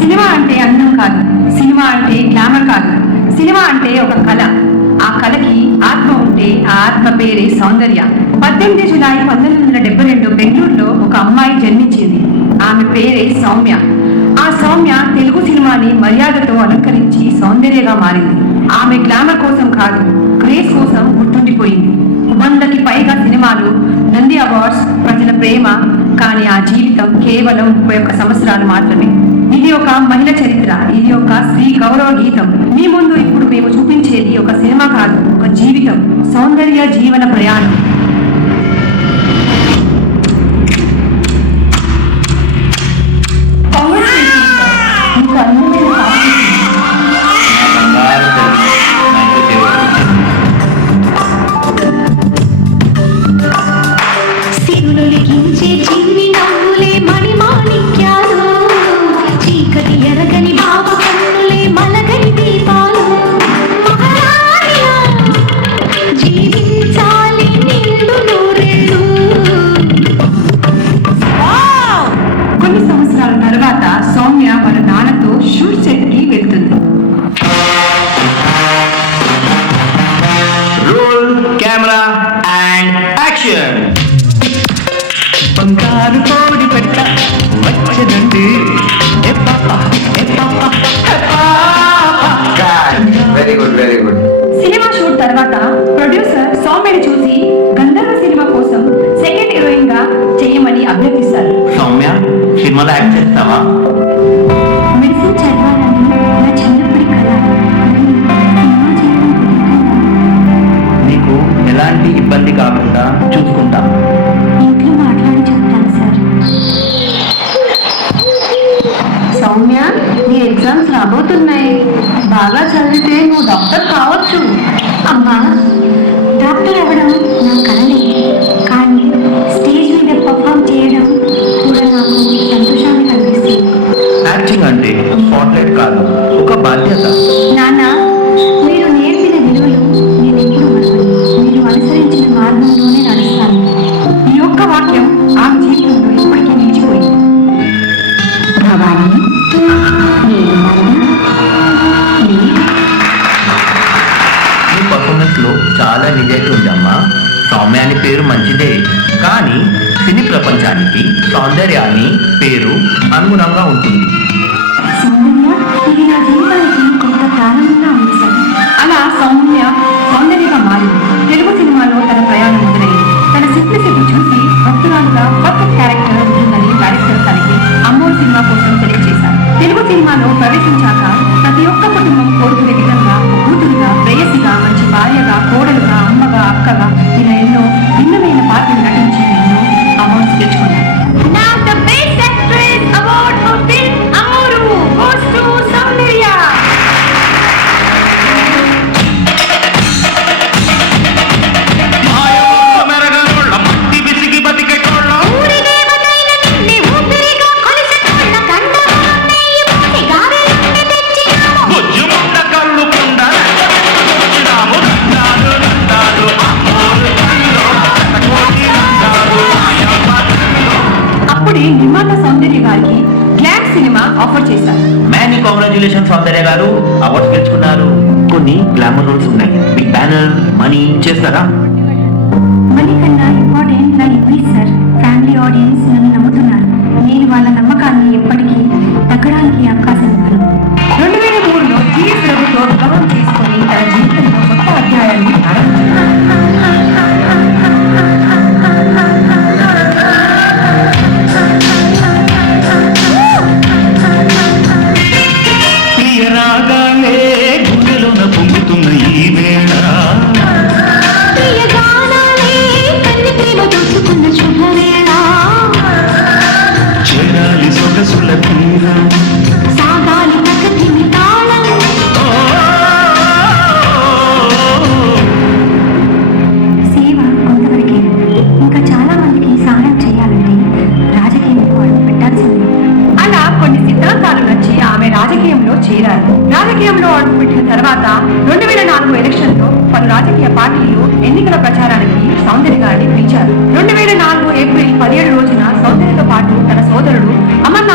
Cinema అంటే అందం కాదు, సినిమా అంటే గ్లామర్ కాదు, సినిమా అంటే ఒక కళ. ఆ కళకి ఆత్మ ఉంటే ఆ ఆత్మ పేరే సౌందర్య. 18 జూలై 1972 బెంగళూరులో ఒక అమ్మాయి జన్మించింది. ఆమె పేరే సౌమ్య. ఆ సౌమ్య తెలుగు సినిమాని మర్యాదతో అలంకరించి సౌందర్యగా మారింది. ఆమె గ్లామర్ కోసం కాదు, క్రేజ్ కోసం గుర్తుండిపోయింది. 100కి పైగా సినిమాలు, నంది అవార్డ్స్, ప్రజల ప్రేమ. కానీ ఆ జీవితం కేవలం 31 సంవత్సరాలు మాత్రమే. ఇది ఒక మహిళ చరిత్ర, ఇది ఒక స్త్రీ గౌరవ గీతం. మీ ముందు ఇప్పుడు మేము చూపించేది ఒక సినిమా కాదు, ఒక జీవితం, సౌందర్య జీవన ప్రయాణం. బంగారు కోడి పెట్ట వచ్చనండి. Very good, very good. Cinema shoot తర్వాత ప్రొడ్యూసర్ సౌమ్యని చూసి గంధర్వ సినిమా కోసం సెకండ్ హీరోయిన్ గా చేయమని అభ్యర్థిస్తారు. సౌమ్య, సినిమాలో యాక్ట్ చేస్తావా? మెడిసిన్ చదవాలని నా చిన్నప్పటి కళ. నీకు ఎలాంటి ఇబ్బంది కాకుండా చూసుకుంటా. ఇంట్లో మాట్లాడి చెప్తాను సార్. సౌమ్య, నీ ఎగ్జామ్స్ రాబోతున్నాయి. బాగా చదివితే నువ్వు డాక్టర్ కావచ్చు. అమ్మా, డాక్టర్ అవ్వడం నా కలనే, కానీ స్టేజ్ మీద పర్ఫామ్ చేయడం కూడా నాకు సంతోషాన్ని కలిగిస్తుంది. యాక్టింగ్ అంటే స్పాట్లైట్ కాదు, ఒక బాధ్యత. నాన్న, మీరు నేర్పిన విలువలు నేను ఎప్పుడు మరవను. మీరు అనుసరించిన మార్గంలోనే నడుస్తాను. ఈ ఒక్క వాక్యం ఆమె జీవితంలో ఇప్పటికీ నిలిచిపోయింది. భవాని, నీ పర్ఫార్మెన్స్ లో చాలా నిజాయితీ ఉందమ్మా. సౌమ్య అని పేరు మంచిదే, కానీ సినీ ప్రపంచానికి సౌందర్యాన్ని పేరు అనుగుణంగా ఉంటుంది. సౌందర్య, ఇది నా జీవితానికి కొంత ప్రారంభంగా ఉంది సార్. అలా సౌమ్య సౌందర్యగా మారింది. తెలుగు సినిమాలో తన ప్రయాణం మొదలైంది. తన సింప్లిసిటీ చూసి భక్తురాలుగా పర్ఫెక్ట్ క్యారెక్టర్ ఉంటుందని డైరెక్టర్ తనకి అమ్మోరు సినిమా కోసం సెలెక్ట్ చేశారు. తెలుగు సినిమాలో ప్రవేశించాక ప్రతి ఒక్క కుటుంబం కోరుకునే విధంగా కూతురుగా, ప్రేయసిగా, మంచి భార్యగా, కోడలుగా, అమ్మగా, అక్కగా ఇలా ఎన్నో భిన్నమైన పాత్రలు నటించి ఎన్నో అవార్డ్స్ గెలుచుకున్నారు. Now the Best Actress Award for film Amuru goes to Soundarya. అప్పుడే నిర్మాత సౌందర్య గారికి గ్లామ్ సినిమా ఆఫర్ చేశారు. మ్యానీ కాంగ్రాచులేషన్ సౌందర్య గారు, అవార్డ్స్ గెలుచుకున్నారు. కొన్ని గ్లామర్ రోల్స్ ఉన్నాయి. బిగ్ బ్యానర్, మనీ చేస్తారా? మనీ కన్నా ఇంపార్టెంట్ నా ఇమేజ్ సార్. ఫ్యామిలీ ఆడియన్స్ నన్ను నమ్ముతున్నారు. నేను వాళ్ళ నమ్మకాన్ని ఎప్పటికీ తగ్గడానికి అవకాశం ఇవ్వను. 2003లో జిఎస్ రవితో వివాహం చేసుకొని తన జీవితంలో కొత్త అధ్యాయాన్ని ప్రారంభించారు. రాజకీయంలో అడుగుపెట్టిన తర్వాత 2004 ఎలక్షన్లో పలు రాజకీయ పార్టీలు ఎన్నికల ప్రచారానికి సౌందర్య గారిని పిలిచారు. 2004 ఏప్రిల్ 17 రోజున సౌందర్యతో పాటు తన సోదరుడు అమర్నాథ్